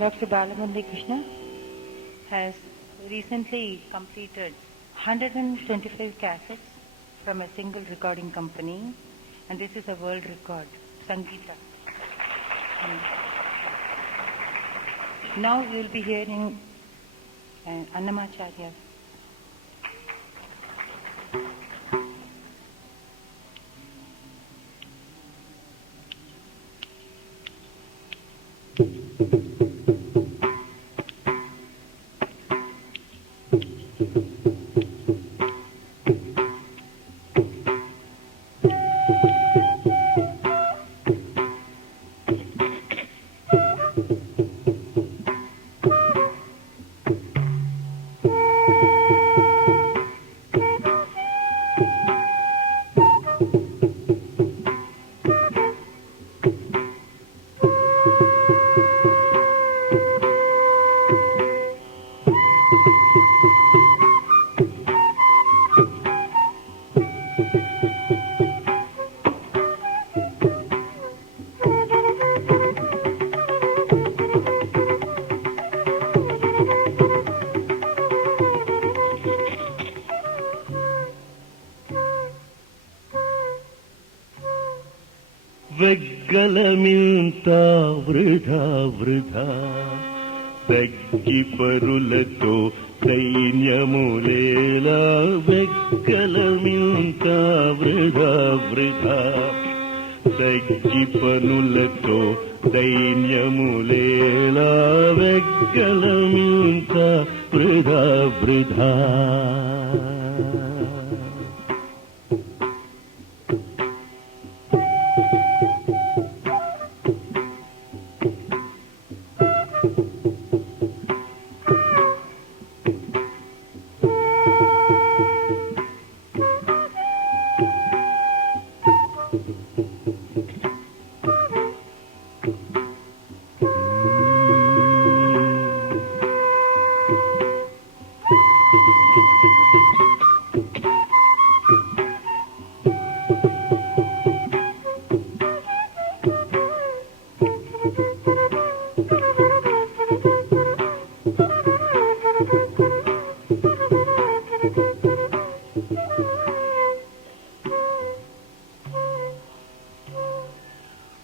Dr. Balamundi Krishna has recently completed 125 cassettes from a single recording company, and this is a world record, Sangeeta. Now we will be hearing Annamacharya. వెగ్గలమింత వృధా వృధా తగ్గి పరులతో దైన్యములేలా వెగ్గలమింత వృధా వృధా తగ్గి పనులతో దైన్యములేలా వెగ్గలమింత వృధా వృధా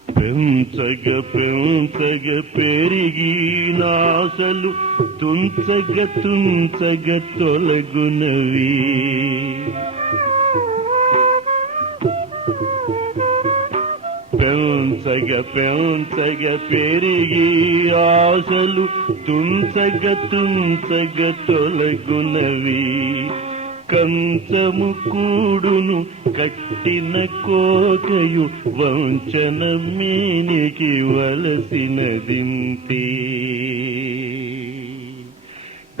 పెంచగ పెంచగ పెరిగి నాసలు తుంచగ తుంచగ తొలగునవి పెంచగ పెంచగ పెరిగి ఆశలు తుంచగ తుంచగ తొలగునవి కంచము కూడును కట్టిన కోకయు వంచన మీనికి వలసినదింతే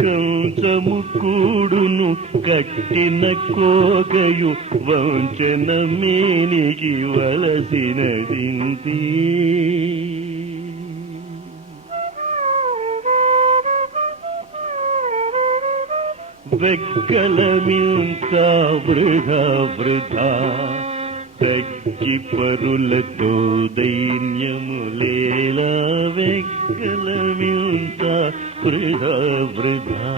కంచము కూడును కట్టిన కోకయు వంచన మీనికి వలసినదింతే వెక్కలమింత వృధా వృధా తగ్గి పరులతో దైన్యములేలా వెక్కలమింత వృధా వృధా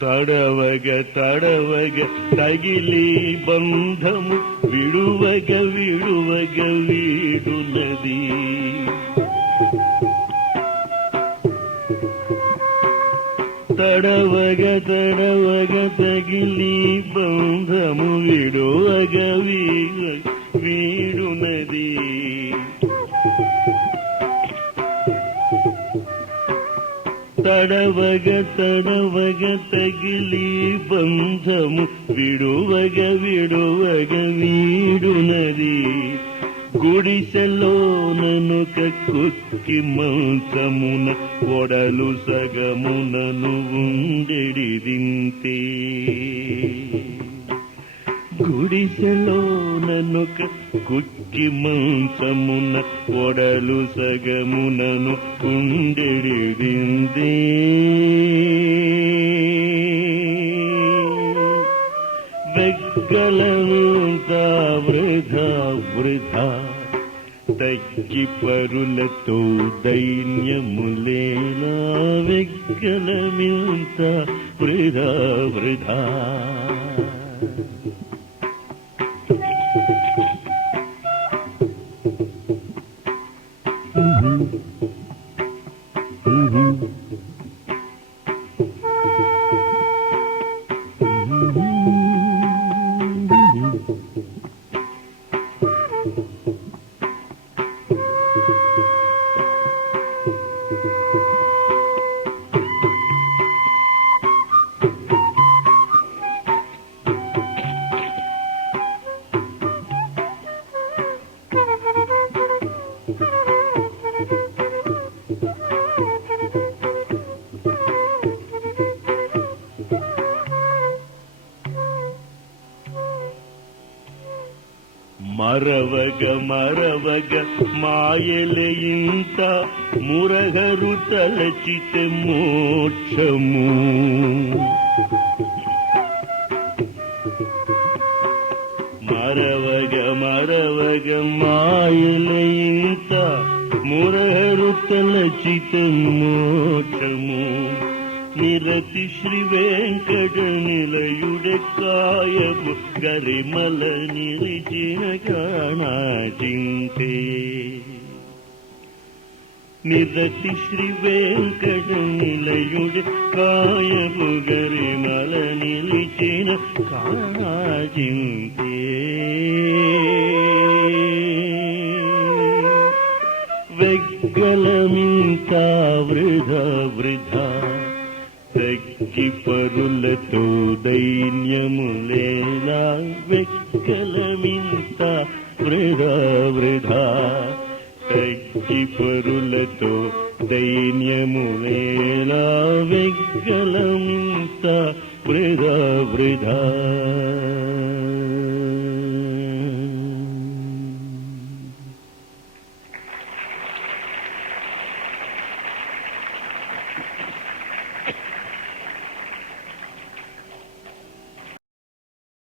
తడవగ తడవగ తగిలి బంధము విడువగ విడువగ వీడునది తడవగ తడవగ తగిలి బంధము విడువగ వీడునది తడవగ తడవగ తగిలి బంధము విడువగ విడువగ వీడునది గుడిసెలోననుక కుక్కి మంచమున ఒడలు సగమునను ఉండెడిదింతే గుడిసెలోననుక కుక్కి మంచమున ఒడలు సగమునను ఉండెడిదిందే వెగ్గలనంతా వృధా వృధా తగ్గి పరులతో దైన్యములేలా వెగ్గలమింత వృధా వృధా మరవగ మరవగ మాయలయింత మురగరు తలచిత మోక్షము మరవగ మరవగ మాయలయింత మురగరు తలచిత మోక్షము నిరతి శ్రీ వెంకట నిలయుడ కాయము గరిమల నిలిచిన కాణాజింతే నిరతి శ్రీ వెంకట నిలయుడ కాయము గరిమల నిలిచిన కాణాజింతే వెగ్గలమింత వృధా వృధా తగ్గి పరులతో దైన్యములేలా వెక్కలమింత వృధా వృధా తగ్గి పరులతో దైన్యములేలా వెక్కలమింత వృధా వృధా